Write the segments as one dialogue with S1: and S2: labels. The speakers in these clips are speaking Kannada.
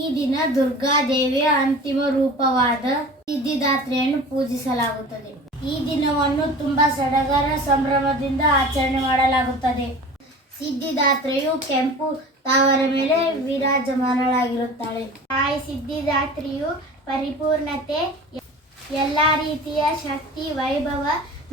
S1: ಈ ದಿನ ದುರ್ಗಾದೇವಿಯ ಅಂತಿಮ ರೂಪವಾದ ಸಿದ್ಧಿದಾತ್ರೆಯನ್ನು ಪೂಜಿಸಲಾಗುತ್ತದೆ. ಈ ದಿನವನ್ನು ತುಂಬಾ ಸಡಗರ ಸಂಭ್ರಮದಿಂದ ಆಚರಣೆ ಮಾಡಲಾಗುತ್ತದೆ. ಸಿದ್ಧಿದಾತ್ರೆಯು ಕೆಂಪು ತಾವರ ಮೇಲೆ ವಿರಾಜಮಾನಳಾಗಿರುತ್ತಾಳೆ. ತಾಯಿ ಸಿದ್ಧಿದಾತ್ರಿಯು ಪರಿಪೂರ್ಣತೆ, ಎಲ್ಲ ರೀತಿಯ ಶಕ್ತಿ, ವೈಭವ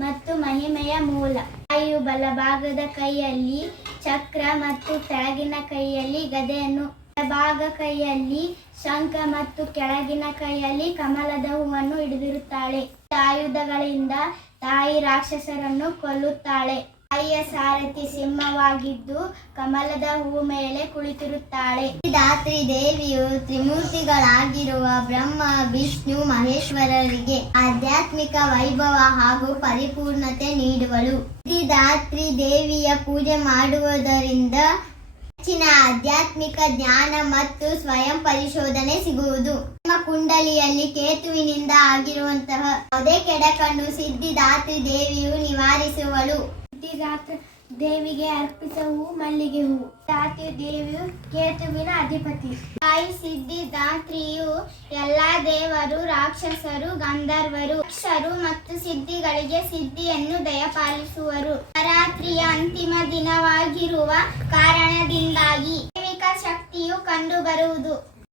S1: ಮತ್ತು ಮಹಿಮೆಯ ಮೂಲ. ತಾಯಿಯು ಬಲಭಾಗದ ಕೈಯಲ್ಲಿ ಚಕ್ರ ಮತ್ತು ಕೆಳಗಿನ ಕೈಯಲ್ಲಿ ಗದೆಯನ್ನು ಎಡಭಾಗ ಕೈಯಲ್ಲಿ ಶಂಖ ಮತ್ತು ಕೆಳಗಿನ ಕೈಯಲ್ಲಿ ಕಮಲದ ಹೂವನ್ನು ಹಿಡಿದಿರುತ್ತಾಳೆ. ಆಯುಧಗಳಿಂದ ತಾಯಿ ರಾಕ್ಷಸರನ್ನು ಕೊಲ್ಲುತ್ತಾಳೆ. ತಾಯಿಯ ಸಾರಥಿ ಸಿಂಹವಾಗಿದ್ದು ಕಮಲದ ಹೂ ಮೇಲೆ ಕುಳಿತಿರುತ್ತಾಳೆ. ಧಾತ್ರಿ ದೇವಿಯು ತ್ರಿಮೂರ್ತಿಗಳಾಗಿರುವ ಬ್ರಹ್ಮ, ವಿಷ್ಣು, ಮಹೇಶ್ವರರಿಗೆ ಆಧ್ಯಾತ್ಮಿಕ ವೈಭವ ಹಾಗೂ ಪರಿಪೂರ್ಣತೆ ನೀಡುವಳು. ಧಾತ್ರಿ ದೇವಿಯ ಪೂಜೆ ಮಾಡುವುದರಿಂದ ಹೆಚ್ಚಿನ ಆಧ್ಯಾತ್ಮಿಕ ಜ್ಞಾನ ಮತ್ತು ಸ್ವಯಂ ಪರಿಶೋಧನೆ ಸಿಗುವುದು. ನಮ್ಮ ಕುಂಡಲಿಯಲ್ಲಿ ಕೇತುವಿನಿಂದ ಆಗಿರುವಂತಹ ಯಾವುದೇ ಕೆಡಕನ್ನು ಸಿದ್ಧಿದಾತ್ರಿ ದೇವಿಯು ನಿವಾರಿಸುವಳು. ಸಿದ್ಧಿದಾತ್ರಿ ದೇವಿಗೆ ಅರ್ಪಿಸುವ ಮಲ್ಲಿಗೆ ಹೂವು. ದಾತ್ರಿ ದೇವಿಯು ಕೇತುವಿನ ಅಧಿಪತಿ. ತಾಯಿ ಸಿದ್ಧಿದಾತ್ರಿಯು ಎಲ್ಲಾ ದೇವರು, ರಾಕ್ಷಸರು, ಗಂಧರ್ವರು ಯಕ್ಷರು ಮತ್ತು ಸಿದ್ಧಿಗಳಿಗೆ ಸಿದ್ಧಿಯನ್ನು ದಯಪಾಲಿಸುವರು. ನವರಾತ್ರಿಯ ಅಂತಿಮ ದಿನವಾಗಿರುವ ಕಾರಣದಿಂದಾಗಿ ದೈವಿಕ ಶಕ್ತಿಯು ಕಂಡುಬರುವುದು.